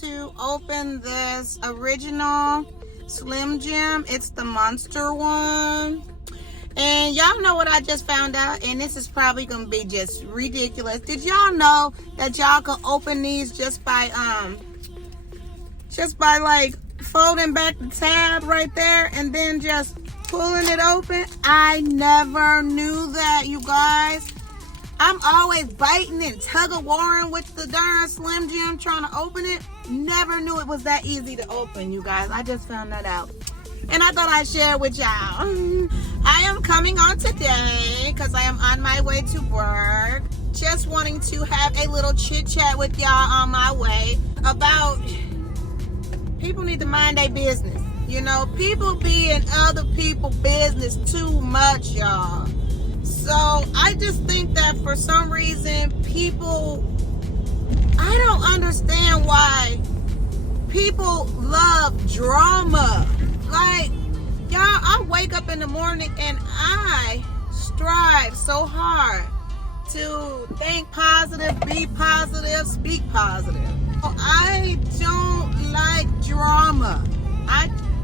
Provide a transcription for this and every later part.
to open this original Slim Jim. It's the monster one. And y'all know what I just found out, and this is probably gonna be just ridiculous. Did y'all know that y'all can open these just by like folding back the tab right there and then just pulling it open? I never knew that, you guys. I'm always biting and tug-of-warring with the darn Slim Jim trying to open it. Never knew it was that easy to open, you guys. I just found that out. And I thought I'd share with y'all. I am coming on today because I am on my way to work. Just wanting to have a little chit-chat with y'all on my way about people need to mind their business. You know, people be in other people's business too much, y'all. So I just think that for some reason people, I don't understand why people love drama. Like, y'all, I wake up in the morning and I strive so hard to think positive, be positive, speak positive. I don't like drama.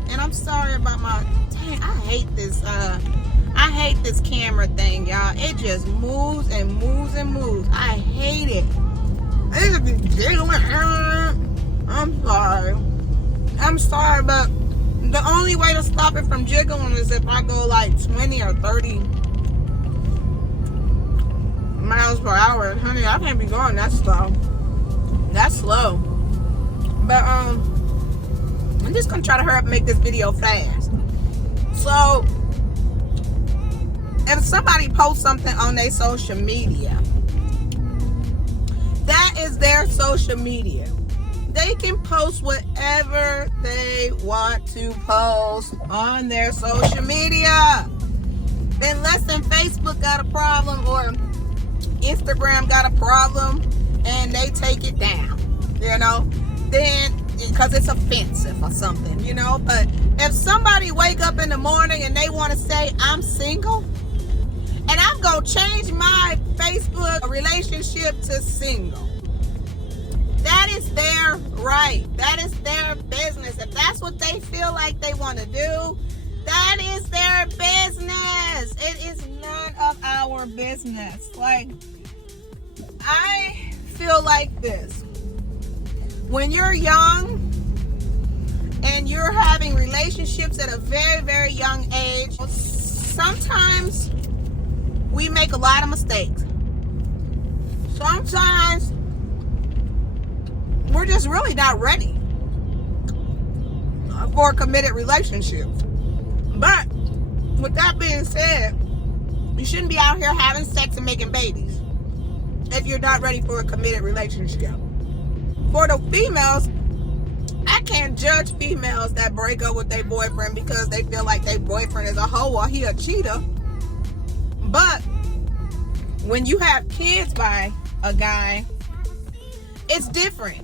And I'm sorry about my, dang, I hate this camera thing, y'all. It just moves and moves and moves. I hate it. It's been jiggling. I'm sorry, but the only way to stop it from jiggling is if I go like 20 or 30 miles per hour. Honey, I can't be going that slow. That's slow. But I'm just gonna try to hurry up and make this video fast. So if somebody posts something on their social media, that is their social media. They can post whatever they want to post on their social media. Unless then Facebook got a problem or Instagram got a problem and they take it down, you know, then because it's offensive or something, you know. But if somebody wake up in the morning and they want to say I'm single, and I'm going to change my Facebook relationship to single, that is their right. That is their business. If that's what they feel like they want to do, that is their business. It is none of our business. Like, I feel like this. When you're young and you're having relationships at a very, very young age, sometimes we make a lot of mistakes. Sometimes we're just really not ready for a committed relationship. But with that being said, you shouldn't be out here having sex and making babies if you're not ready for a committed relationship. For the females, I can't judge females that break up with their boyfriend because they feel like their boyfriend is a hoe or he a cheater. But when you have kids by a guy, it's different.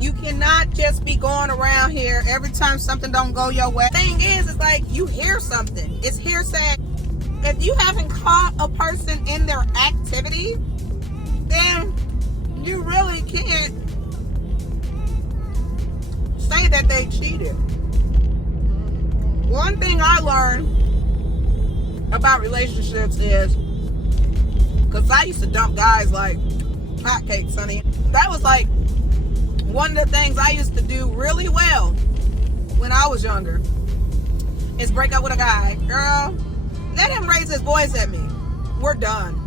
You cannot just be going around here every time something don't go your way. The thing is, it's like you hear something. It's hearsay. If you haven't caught a person in their activity, then you really can't say that they cheated. One thing I learned about relationships is, because I used to dump guys like hotcakes, honey. That was like one of the things I used to do really well when I was younger, is break up with a guy. Girl, let him raise his voice at me. We're done.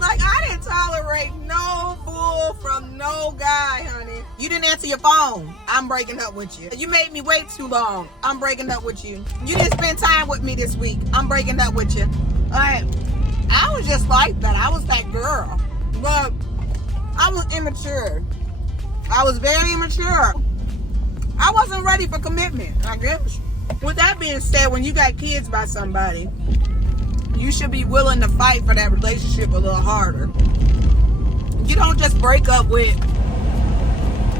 Like, I didn't tolerate no bull from no guy, honey. You didn't answer your phone. I'm breaking up with you. You made me wait too long. I'm breaking up with you. You didn't spend time with me this week. I'm breaking up with you. Like, I was just like that. I was that girl. But I was immature. I was very immature. I wasn't ready for commitment, I guess. With that being said, when you got kids by somebody, you should be willing to fight for that relationship a little harder. You don't just break up with,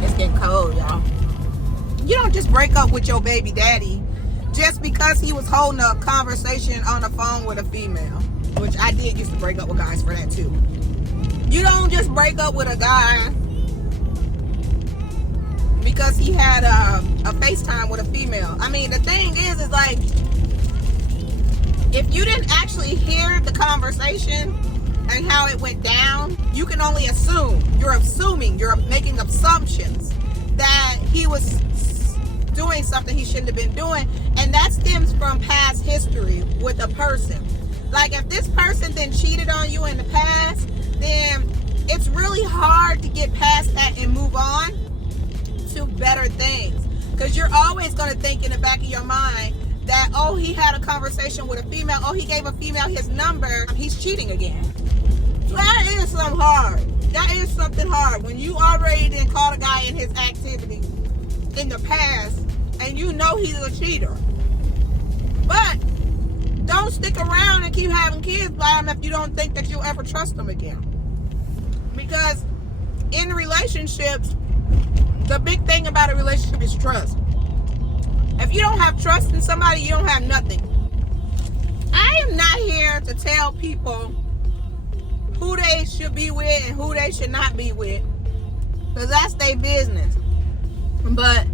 it's getting cold, y'all. You don't just break up with your baby daddy just because he was holding a conversation on the phone with a female, which I did used to break up with guys for that too. You don't just break up with a guy because he had a FaceTime with a female. I mean, the thing is like, if you didn't actually hear the conversation and how it went down, you can only assume. You're assuming, you're making assumptions that he was doing something he shouldn't have been doing, and that stems from past history with a person. Like, if this person then cheated on you in the past, then it's really hard to get past that and move on to better things, because you're always going to think in the back of your mind that, oh, he had a conversation with a female, oh, he gave a female his number, he's cheating again. So that is something hard. That is something hard when you already done caught a guy in his activity in the past and you know he's a cheater. But don't stick around and keep having kids by him if you don't think that you'll ever trust him again. Because in relationships, the big thing about a relationship is trust. If you don't have trust in somebody, you don't have nothing. I am not here to tell people who they should be with and who they should not be with, because that's their business. But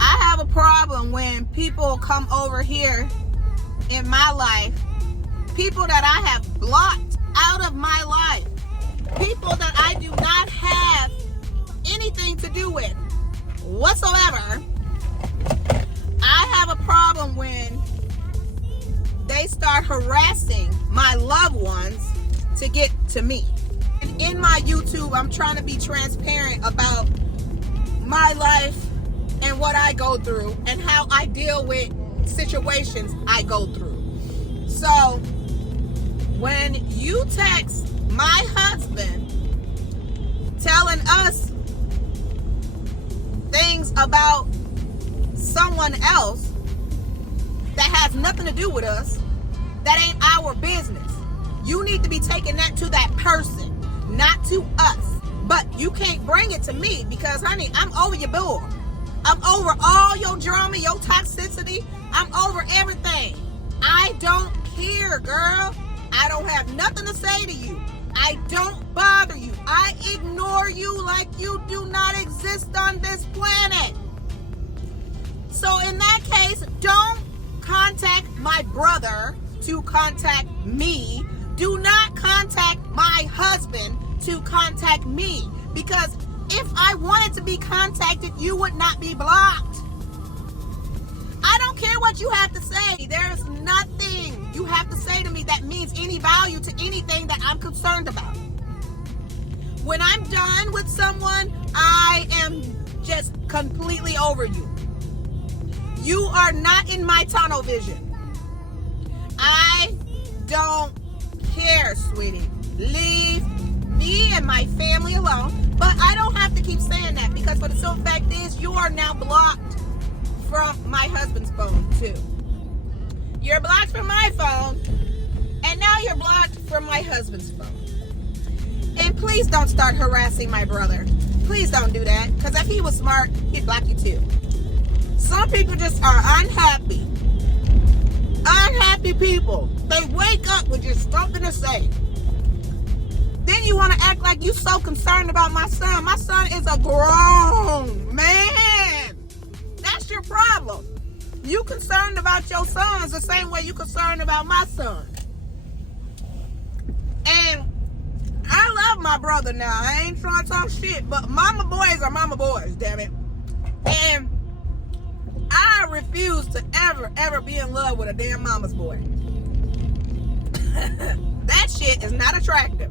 I have a problem when people come over here in my life, people that I have blocked out of my life, people that I do not have anything to do with whatsoever. I have a problem when they start harassing my loved ones to get to me. And in my YouTube, I'm trying to be transparent about my life and what I go through and how I deal with situations I go through. So when you text my husband telling us things about someone else that has nothing to do with us, that ain't our business. You need to be taking that to that person, not to us. But you can't bring it to me because, honey, I'm over your bill. I'm over all your drama, your toxicity. I'm over everything. I don't care, girl. I don't have nothing to say to you. I don't bother you. I ignore you like you do not exist on this planet. So in that case, don't contact my brother to contact me. Do not contact my husband to contact me, because if I wanted to be contacted, you would not be blocked. I don't care what you have to say. There's nothing you have to say to me that means any value to anything that I'm concerned about. When I'm done with someone, I am just completely over you. You are not in my tunnel vision. I don't care, sweetie. Leave me and my family alone. But I don't have to keep saying that, because for the simple fact is, you are now blocked from my husband's phone too. You're blocked from my phone, and now you're blocked from my husband's phone. And please don't start harassing my brother. Please don't do that, because if he was smart, he'd block you too. Some people just are unhappy. Unhappy people. They wake up with just something to say. Then you want to act like you so concerned about my son. My son is a grown man. That's your problem. You concerned about your sons the same way you concerned about my son. And I love my brother now. I ain't trying to talk shit, but mama boys are mama boys, damn it. And I refuse to ever be in love with a damn mama's boy. That shit is not attractive.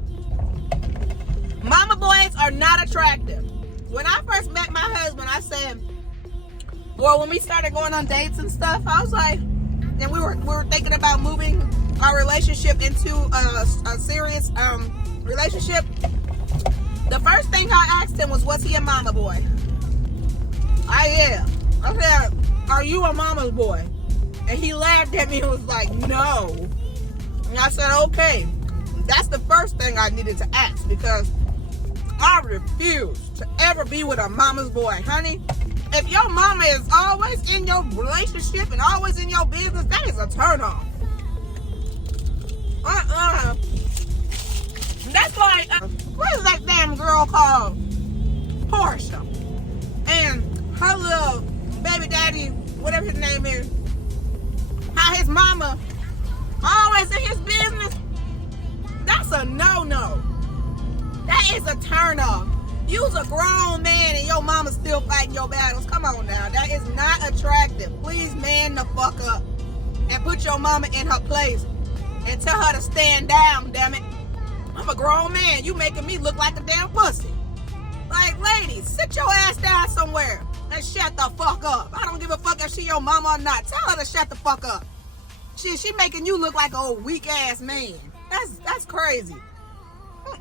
Mama boys are not attractive. When I first met my husband, I said, well, when we started going on dates and stuff, I was like, and we were thinking about moving our relationship into a serious relationship. The first thing I asked him was he a mama boy? I am. I said, are you a mama's boy? And he laughed at me and was like, no. And I said, okay. That's the first thing I needed to ask, because I refuse to ever be with a mama's boy, honey. If your mama is always in your relationship and always in your business, that is a turn off. That's like, what is that damn girl called? Portia. And her little baby daddy, whatever his name is, how his mama always in his business, that's a no-no. That is a turn-off. You's a grown man and your mama still fighting your battles. Come on now. That is not attractive. Please man the fuck up and put your mama in her place and tell her to stand down, damn it. I'm a grown man. You making me look like a damn pussy. Like, ladies, sit your ass down somewhere and shut the fuck up. I don't give a fuck if she your mama or not. Tell her to shut the fuck up. She making you look like a old weak ass man. That's crazy.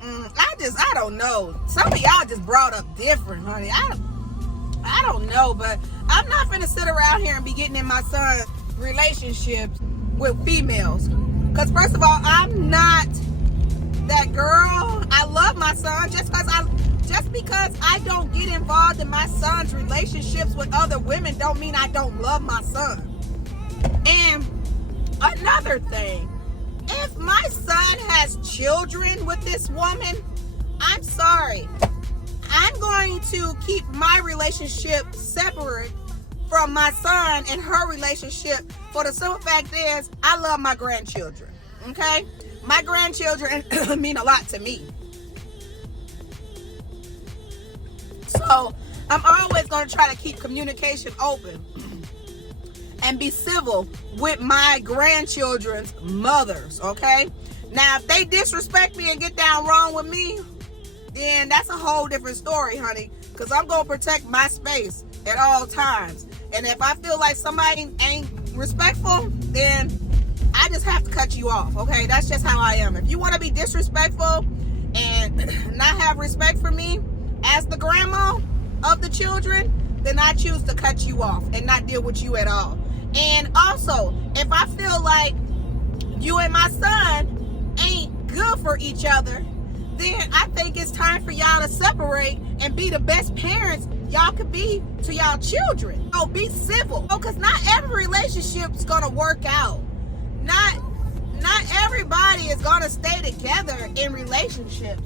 I don't know. Some of y'all just brought up different, honey. I don't know, but I'm not finna sit around here and be getting in my son's relationships with females. Because first of all, I'm not that girl. I love my son. Just because I don't get involved in my son's relationships with other women don't mean I don't love my son. And another thing, if my son has children with this woman, I'm sorry. I'm going to keep my relationship separate from my son and her relationship for the simple fact is I love my grandchildren, okay? My grandchildren mean a lot to me. So I'm always going to try to keep communication open and be civil with my grandchildren's mothers, okay? Now, if they disrespect me and get down wrong with me, then that's a whole different story, honey, because I'm going to protect my space at all times. And if I feel like somebody ain't respectful, then I just have to cut you off, okay? That's just how I am. If you want to be disrespectful and not have respect for me as the grandma of the children, then I choose to cut you off and not deal with you at all. And also, if I feel like you and my son ain't good for each other, then I think it's time for y'all to separate and be the best parents y'all could be to y'all children. So be civil. Because not every relationship's gonna work out. Not everybody is gonna stay together in relationships.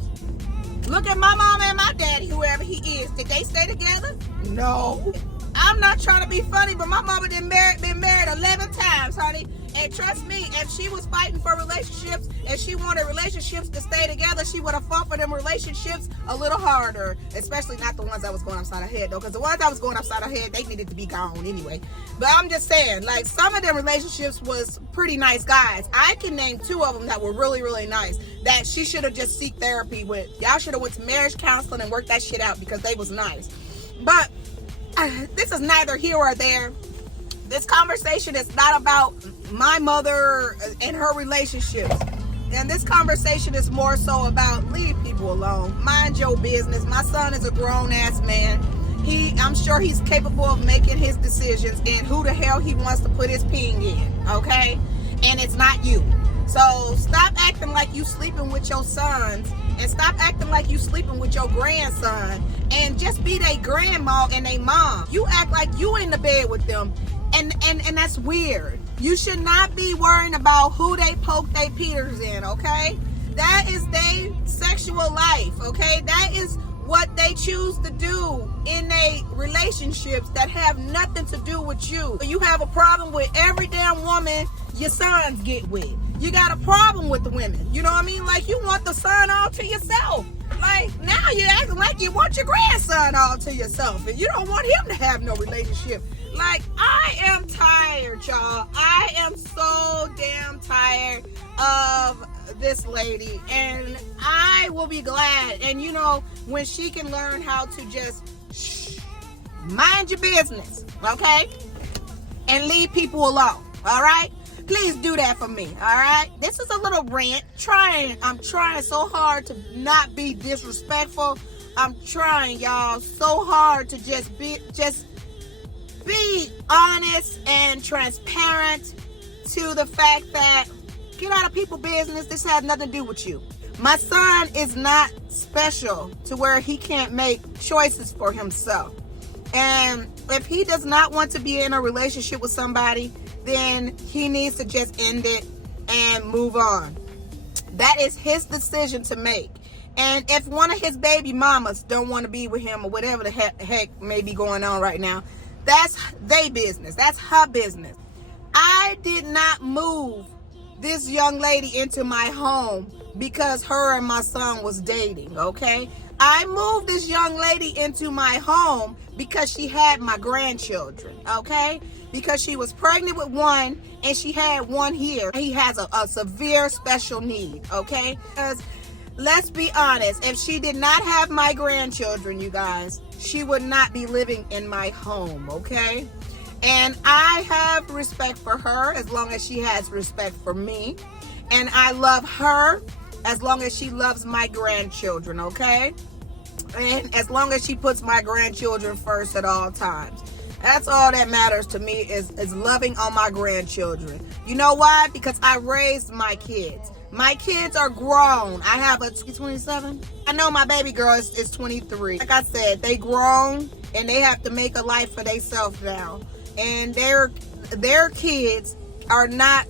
Look at my mama and my daddy, whoever he is. Did they stay together? No. I'm not trying to be funny, but my mama been married 11 times, honey. And trust me, if she was fighting for relationships and she wanted relationships to stay together, she would have fought for them relationships a little harder. Especially not the ones that was going upside her head, though. Because the ones that was going upside her head, they needed to be gone anyway. But I'm just saying, like, some of them relationships was pretty nice guys. I can name 2 of them that were really, really nice. That she should have just seeked therapy with. Y'all should have went to marriage counseling and worked that shit out because they was nice. But this is neither here or there. This conversation is not about my mother and her relationships. And this conversation is more so about leave people alone. Mind your business. My son is a grown-ass man. I'm sure he's capable of making his decisions and who the hell he wants to put his ping in, okay? And it's not you. So stop acting like you sleeping with your sons and stop acting like you sleeping with your grandson and just be their grandma and their mom. You act like you in the bed with them and that's weird. You should not be worrying about who they poke their peters in, okay? That is their sexual life, okay? That is what they choose to do in their relationships that have nothing to do with you. You have a problem with every damn woman your sons get with. You got a problem with the women. You know what I mean? Like, you want the son all to yourself. Like, now you're acting like you want your grandson all to yourself. And you don't want him to have no relationship. Like, I am tired, y'all. I am so damn tired of this lady. And I will be glad. And, you know, when she can learn how to just mind your business, okay? And leave people alone, all right? Please do that for me, all right? This is a little rant. I'm trying so hard to not be disrespectful. I'm trying, y'all, so hard to just be honest and transparent to the fact that get out of people's business. This has nothing to do with you. My son is not special to where he can't make choices for himself. And if he does not want to be in a relationship with somebody, then he needs to just end it and move on. That is his decision to make. And if one of his baby mamas don't want to be with him or whatever the heck may be going on right now, that's their business. That's her business. I did not move this young lady into my home because her and my son was dating, okay? I moved this young lady into my home because she had my grandchildren, okay? Because she was pregnant with one and she had one here. He has a severe special need, okay? Because let's be honest, if she did not have my grandchildren, you guys, she would not be living in my home, okay? And I have respect for her as long as she has respect for me. And I love her as long as she loves my grandchildren, okay? And as long as she puts my grandchildren first at all times. That's all that matters to me is loving on my grandchildren. You know why? Because I raised my kids. My kids are grown. I have a 27. I know my baby girl is 23. Like I said, they grown and they have to make a life for themselves now. And their kids are not,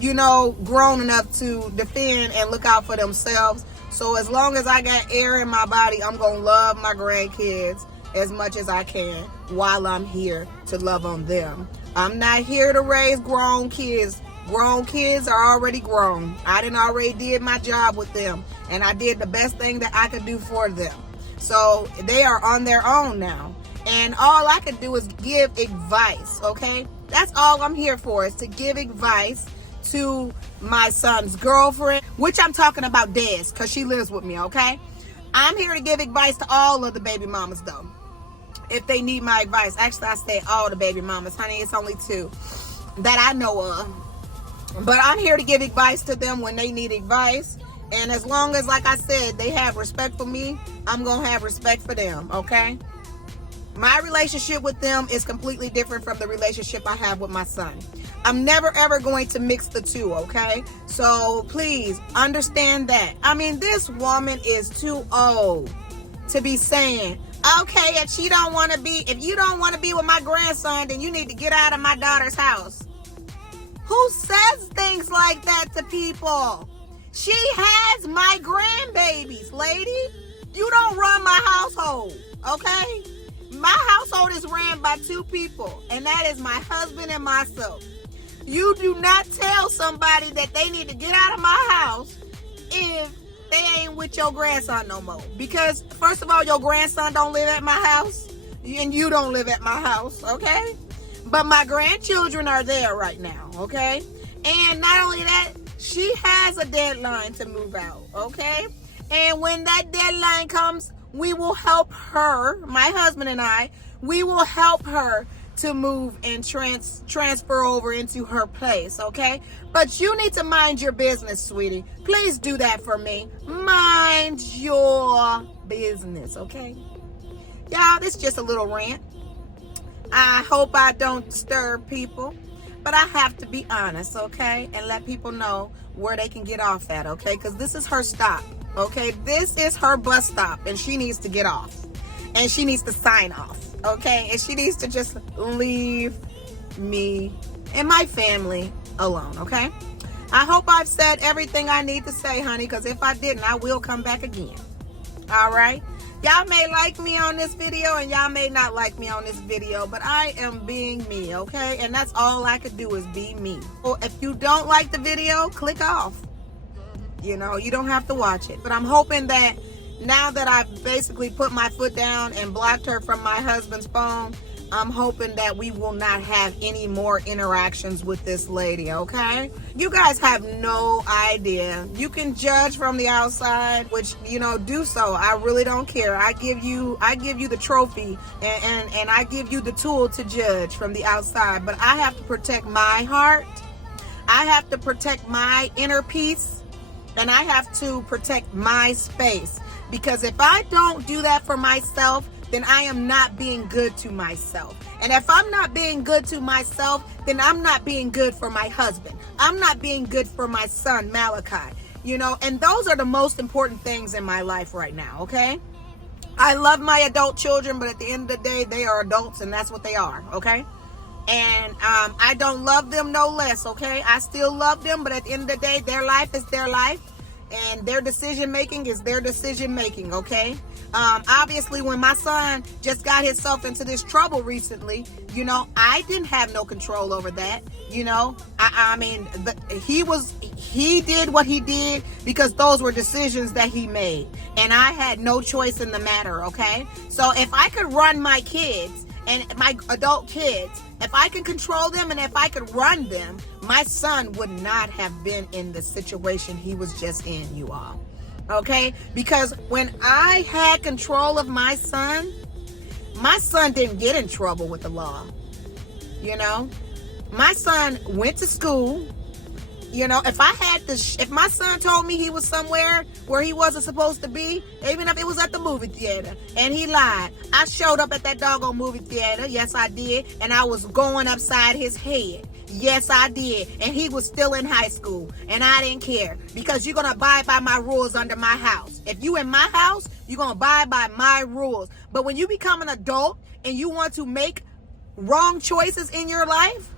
you know, grown enough to defend and look out for themselves. So as long as I got air in my body, I'm going to love my grandkids as much as I can while I'm here to love on them. I'm not here to raise grown kids. Grown kids are already grown. I already did my job with them, and I did the best thing that I could do for them. So they are on their own now, and all I could do is give advice, okay? That's all I'm here for, is to give advice to my son's girlfriend, which I'm talking about Des, because she lives with me, okay? I'm here to give advice to all of the baby mamas, though, if they need my advice. Actually, I say all the baby mamas, honey. It's only 2 that I know of. But I'm here to give advice to them when they need advice. And as long as, like I said, they have respect for me, I'm going to have respect for them, okay? My relationship with them is completely different from the relationship I have with my son. I'm never, ever going to mix the two, okay? So please understand that. I mean, this woman is too old to be saying, okay, if you don't want to be with my grandson, then you need to get out of my daughter's house. Who says things like that to people? She has my grandbabies, lady. You don't run my household, okay? My household is ran by 2 people, and that is my husband and myself. You do not tell somebody that they need to get out of my house if they ain't with your grandson no more. Because, first of all, your grandson don't live at my house, and you don't live at my house, okay? But my grandchildren are there right now, okay? And not only that, she has a deadline to move out, okay? And when that deadline comes, we will help her, my husband and I, we will help her to move and transfer over into her place, okay? But you need to mind your business, sweetie. Please do that for me. Mind your business, okay? Y'all, this is just a little rant. I hope I don't disturb people, but I have to be honest, okay? And let people know where they can get off at, okay? Because this is her stop, okay? This is her bus stop, and she needs to get off. And she needs to sign off, okay? And she needs to just leave me and my family alone, okay? I hope I've said everything I need to say, honey, because if I didn't, I will come back again, all right? Y'all may like me on this video and y'all may not like me on this video, but I am being me, okay? And that's all I could do is be me. Well, if you don't like the video, click off. You know, you don't have to watch it. But I'm hoping that now that I've basically put my foot down and blocked her from my husband's phone, I'm hoping that we will not have any more interactions with this lady, okay? You guys have no idea. You can judge from the outside, which, you know, do so. I really don't care. I give you the trophy and I give you the tool to judge from the outside. But I have to protect my heart. I have to protect my inner peace. And I have to protect my space. Because if I don't do that for myself, then I am not being good to myself. And if I'm not being good to myself, then I'm not being good for my husband. I'm not being good for my son, Malachi. You know, and those are the most important things in my life right now, okay? I love my adult children, but at the end of the day, they are adults and that's what they are, okay? And I don't love them no less, okay? I still love them, but at the end of the day, their life is their life. and their decision making is their decision making, okay? Obviously, when my son just got himself into this trouble recently, you know, I didn't have no control over that. You know, I mean, he did what he did because those were decisions that he made, and I had no choice in the matter, okay? So if I could run my kids and my adult kids, if I can control them and if I could run them, my son would not have been in the situation he was just in, you all. Okay? Because when I had control of my son didn't get in trouble with the law. You know? My son went to school. You know, if my son told me he was somewhere where he wasn't supposed to be, even if it was at the movie theater, and he lied, I showed up at that doggone movie theater. Yes, I did. And I was going upside his head. Yes, I did. And he was still in high school. And I didn't care. Because you're going to abide by my rules under my house. If you in my house, you're going to abide by my rules. But when you become an adult and you want to make wrong choices in your life,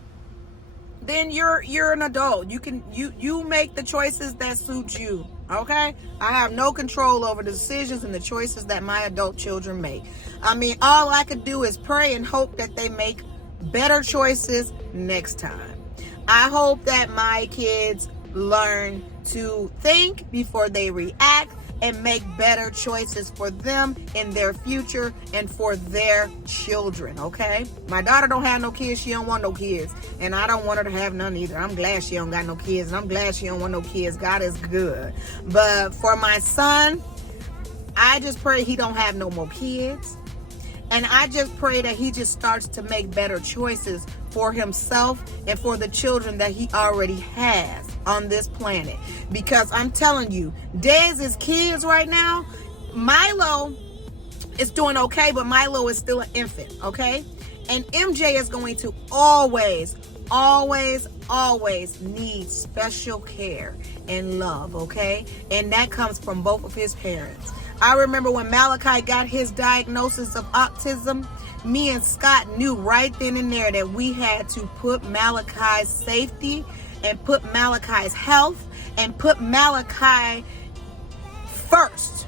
then you're an adult. You make the choices that suit you. Okay? I have no control over the decisions and the choices that my adult children make. I mean, all I could do is pray and hope that they make better choices next time. I hope that my kids learn to think before they react and make better choices for them in their future and for their children, okay? My daughter don't have no kids. She don't want no kids. And I don't want her to have none either. I'm glad she don't got no kids. And I'm glad she don't want no kids. God is good. But for my son, I just pray he don't have no more kids. And I just pray that he just starts to make better choices for himself and for the children that he already has on this planet. Because I'm telling you, Dez's kids right now, Milo is doing okay, but Milo is still an infant, okay? And MJ is going to always need special care and love, okay? And that comes from both of his parents. I remember when Malachi got his diagnosis of autism, me and Scott knew right then and there that we had to put Malachi's safety and put Malachi's health and put Malachi first.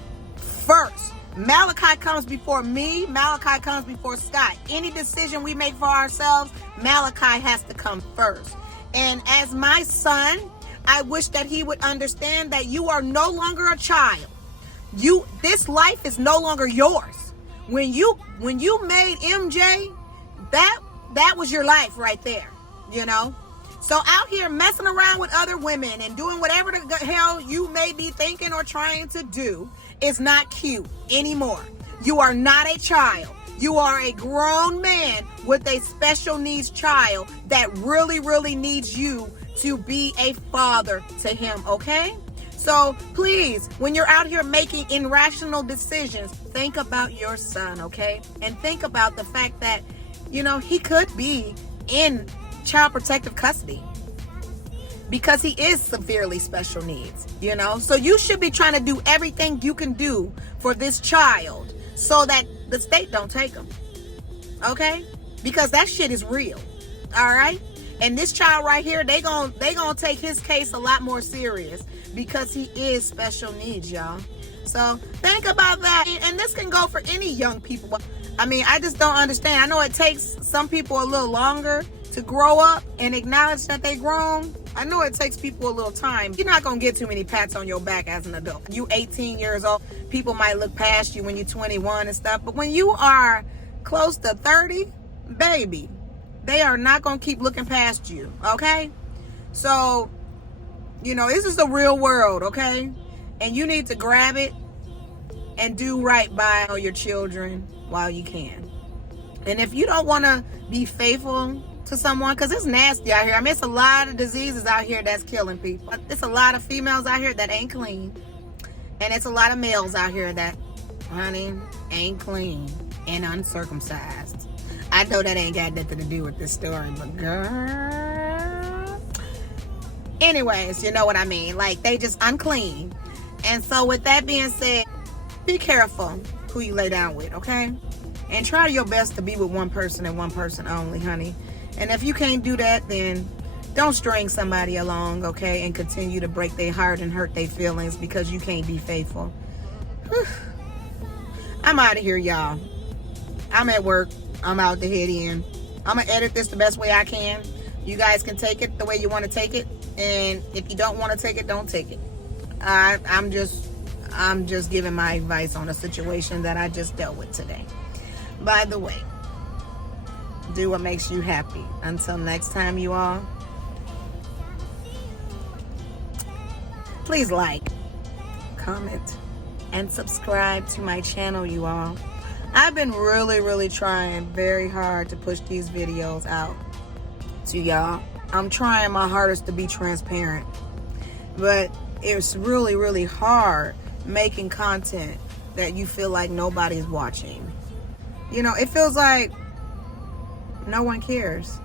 Malachi comes before me. Malachi comes before Scott. Any decision we make for ourselves, Malachi has to come first. And as my son, I wish that he would understand that you are no longer a child. This life is no longer yours. When you made MJ, that was your life right there, you know? So out here messing around with other women and doing whatever the hell you may be thinking or trying to do is not cute anymore. You are not a child. You are a grown man with a special needs child that really, really needs you to be a father to him, okay? So please, when you're out here making irrational decisions, think about your son, okay? And think about the fact that, you know, he could be in child protective custody because he is severely special needs, you know? So you should be trying to do everything you can do for this child so that the state don't take him, okay? Because that shit is real, all right? And this child right here, they gonna take his case a lot more serious because he is special needs, y'all. So think about that. And this can go for any young people. I mean, I just don't understand. I know it takes some people a little longer to grow up and acknowledge that they grown. I know it takes people a little time. You're not gonna get too many pats on your back as an adult. You 18 years old, people might look past you when you're 21 and stuff. But when you are close to 30, baby, they are not gonna keep looking past you, okay? So, you know, this is the real world, okay? And you need to grab it and do right by all your children while you can. And if you don't want to be faithful to someone, because it's nasty out here. I mean, it's a lot of diseases out here that's killing people. It's a lot of females out here that ain't clean. And it's a lot of males out here that, honey, ain't clean and uncircumcised. I know that ain't got nothing to do with this story, but girl. Anyways, you know what I mean. Like, they just unclean. And so with that being said, be careful who you lay down with, okay? And try your best to be with one person and one person only, honey. And if you can't do that, then Don't string somebody along, okay, and continue to break their heart and hurt their feelings because you can't be faithful. Whew. I'm out of here, y'all. I'm at work. I'm out to head in. I'm going to edit this the best way I can. You guys can take it the way you want to take it. And if you don't want to take it, don't take it. I'm just giving my advice on a situation that I just dealt with today. By the way, do what makes you happy. Until next time, you all. Please like, comment, and subscribe to my channel, you all. I've been really trying very hard to push these videos out to y'all. I'm trying my hardest to be transparent, but it's really hard making content that you feel like nobody's watching. You know, it feels like no one cares.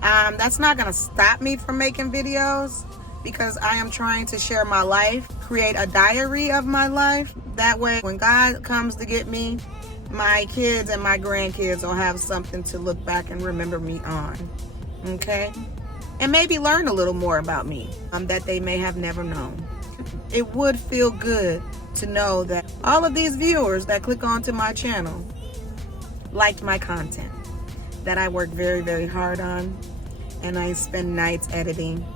That's not gonna stop me from making videos, because I am trying to share my life, create a diary of my life. That way, when God comes to get me, my kids and my grandkids will have something to look back and remember me on, okay? And maybe learn a little more about me that they may have never known. It would feel good to know that all of these viewers that click onto my channel liked my content, that I work very hard on, and I spend nights editing.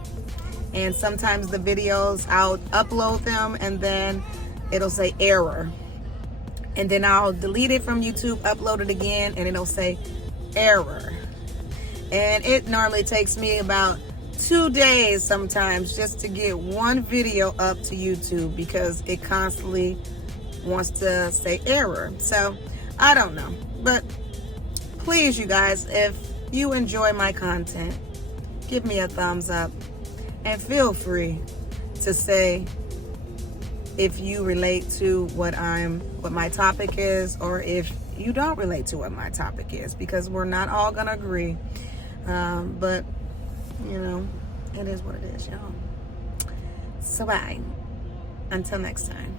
And sometimes the videos, I'll upload them and then it'll say error. And then I'll delete it from YouTube, upload it again, and it'll say error. And it normally takes me about 2 days sometimes just to get one video up to YouTube, because it constantly wants to say error. So I don't know. But please, you guys, if you enjoy my content, give me a thumbs up. And feel free to say if you relate to what my topic is, or if you don't relate to what my topic is, because we're not all gonna agree. But you know, it is what it is, y'all. So bye. Until next time.